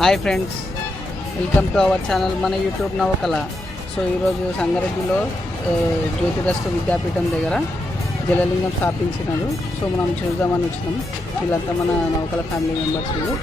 Hi friends, welcome to our channel మన YouTube నవకళ. So ఈరోజు సంగారెడ్డిలో జ్యోతిరస్తు విద్యాపీఠం దగ్గర జలలింగం స్థాపించినారు. సో మనం చూద్దామని వచ్చినాం. వీళ్ళంతా మన నవకళ ఫ్యామిలీ మెంబర్స్. వీళ్ళు